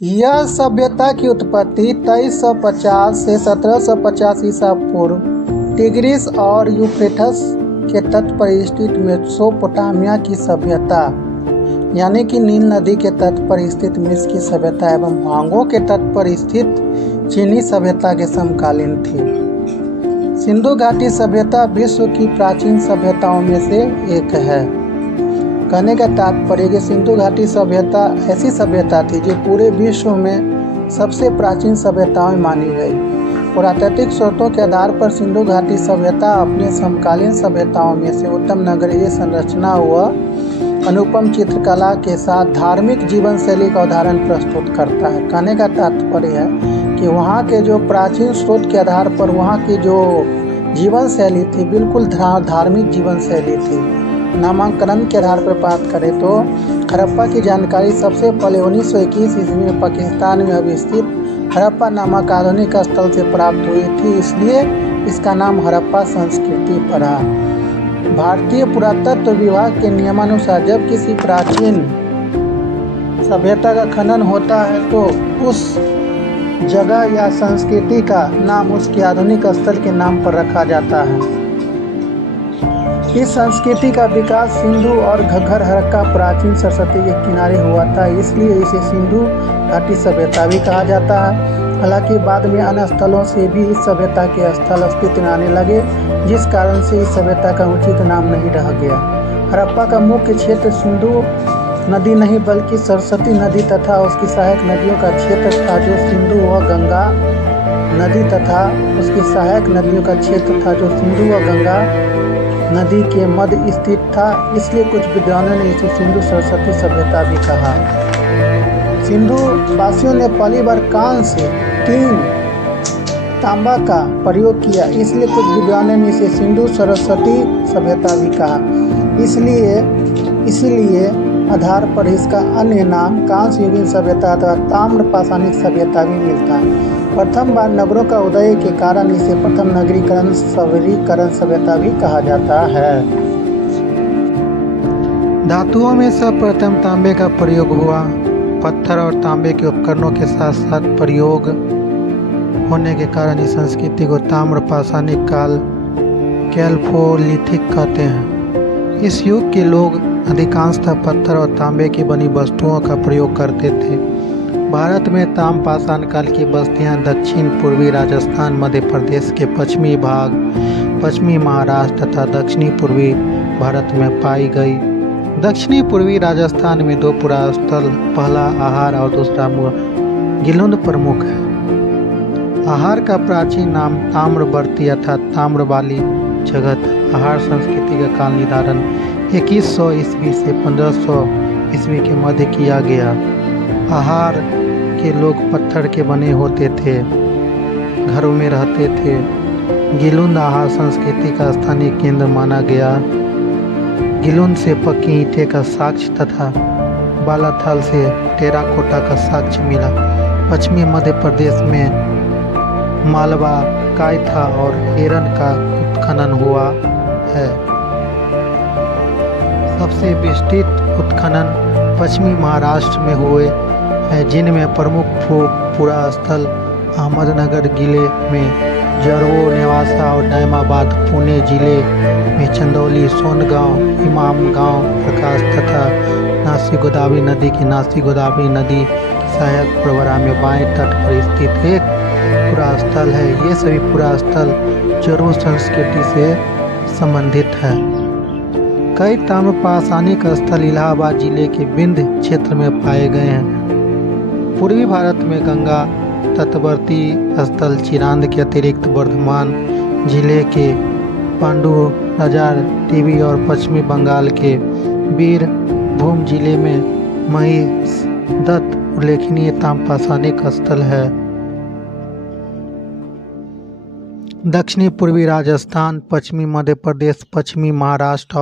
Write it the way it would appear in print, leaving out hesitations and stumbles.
यह सभ्यता की उत्पत्ति 2350 से 1750 ईसा पूर्व टिग्रिस और यूफ्रेटस के तट पर स्थित मेसोपोटामिया की सभ्यता यानी कि नील नदी के तट पर स्थित मिस्र की सभ्यता एवं हांगो के तट पर स्थित चीनी सभ्यता के समकालीन थी। सिंधु घाटी सभ्यता विश्व की प्राचीन सभ्यताओं में से एक है। कहने का तात्पर्य कि सिंधु घाटी सभ्यता ऐसी सभ्यता थी जो पूरे विश्व में सबसे प्राचीन सभ्यताओं में मानी गई। पुरातात्विक स्रोतों के आधार पर सिंधु घाटी सभ्यता अपने समकालीन सभ्यताओं में से उत्तम नगरीय संरचना व अनुपम चित्रकला के साथ धार्मिक जीवन शैली का उदाहरण प्रस्तुत करता है। कहने का तात्पर्य है कि वहाँ के जो प्राचीन स्रोत के आधार पर वहाँ की जो जीवन शैली थी बिल्कुल धार्मिक जीवन शैली थी। नामांकन के आधार पर बात करें तो हड़प्पा की जानकारी सबसे पहले 1921 ईस्वी में पाकिस्तान में अवस्थित हड़प्पा नामक आधुनिक स्थल से प्राप्त हुई थी, इसलिए इसका नाम हड़प्पा संस्कृति पड़ा। भारतीय पुरातत्व विभाग के नियमानुसार जब किसी प्राचीन सभ्यता का खनन होता है तो उस जगह या संस्कृति का नाम उसके आधुनिक स्थल के नाम पर रखा जाता है। इस संस्कृति का विकास सिंधु और घग्गर हड़प्पा प्राचीन सरस्वती के किनारे हुआ था, इसलिए इसे सिंधु घाटी सभ्यता भी कहा जाता है। हालांकि बाद में अन्य स्थलों से भी इस सभ्यता के स्थल अस्तित्व में आने लगे, जिस कारण से इस सभ्यता का उचित नाम नहीं रह गया। हड़प्पा का मुख्य क्षेत्र सिंधु नदी नहीं बल्कि सरस्वती नदी तथा उसकी सहायक नदियों का क्षेत्र था, जो सिंधु व गंगा नदी तथा उसकी सहायक नदियों का क्षेत्र था, जो सिंधु व गंगा नदी के मध्य स्थित था। इसलिए कुछ विद्वानों ने इसे सिंधु सरस्वती सभ्यता भी कहा। सिंधु वासियों ने पहली बार कांस्य से 3 तांबा का प्रयोग किया, इसलिए कुछ विद्वानों ने इसे सिंधु सरस्वती सभ्यता भी कहा। इसलिए आधार पर इसका अन्य नाम कांस्य युगीन सभ्यता अथवा ताम्र पाषाणिक सभ्यता भी मिलता है। प्रथम बार नगरों का उदय के कारण इसे प्रथम नगरीकरण शहरीकरण सभ्यता भी कहा जाता है। धातुओं में सर्वप्रथम तांबे का प्रयोग हुआ। पत्थर और तांबे के उपकरणों के साथ साथ प्रयोग होने के कारण इस संस्कृति को ताम्र पाषाणिक काल कैल्फोलिथिक कहते हैं। इस युग के लोग अधिकांशतः पत्थर और तांबे की बनी वस्तुओं का प्रयोग करते थे। भारत में ताम्र पाषाण काल की बस्तियां दक्षिण पूर्वी राजस्थान, मध्य प्रदेश के पश्चिमी भाग, पश्चिमी महाराष्ट्र तथा दक्षिणी पूर्वी भारत में पाई गई। दक्षिणी पूर्वी राजस्थान में 2 पुरास्थल, पहला आहार और दूसरा गिलुंद प्रमुख है। आहार का प्राचीन नाम ताम्रवर्ती अर्थात ताम्र वाली जगत। आहार संस्कृति का काल निर्धारण 2100 ईस्वी से 1500 ईस्वी के मध्य किया गया। आहार के लोग पत्थर के बने होते थे, घरों में रहते थे। गिलुंद आहार संस्कृति का स्थानीय केंद्र माना गया। गिलुंद से पक्की ईंटें का साक्ष्य तथा बालाथल से टेराकोटा का साक्ष्य मिला। पश्चिमी मध्य प्रदेश में मालवा, कायथा और हेरन का उत्खनन हुआ है। सबसे विस्तृत उत्खनन पश्चिमी महाराष्ट्र में हुए हैं, जिनमें प्रमुख पुरास्थल अहमदनगर जिले में जरवो, नेवासा और नाइमाबाद, पुणे जिले में चंदौली, सोनगांव, इमामगांव, प्रकाश तथा नासिक गोदावरी नदी की नासिक गोदावरी नदी की सहायक प्रवरा में बाएं तट पर स्थित एक पुरास्थल है। ये सभी पुरास्थल जरवो संस्कृति से संबंधित है। कई ताम्र पाषाणिक स्थल इलाहाबाद जिले के विंध्य क्षेत्र में पाए गए हैं। पूर्वी भारत में गंगा तटवर्ती स्थल चिरांद के अतिरिक्त वर्धमान जिले के पांडुराजार टीवी और पश्चिमी बंगाल के बीरभूम जिले में महिषदत्त उल्लेखनीय ताम्र पाषाणिक स्थल है। दक्षिणी पूर्वी राजस्थान, पश्चिमी मध्य प्रदेश, पश्चिमी महाराष्ट्र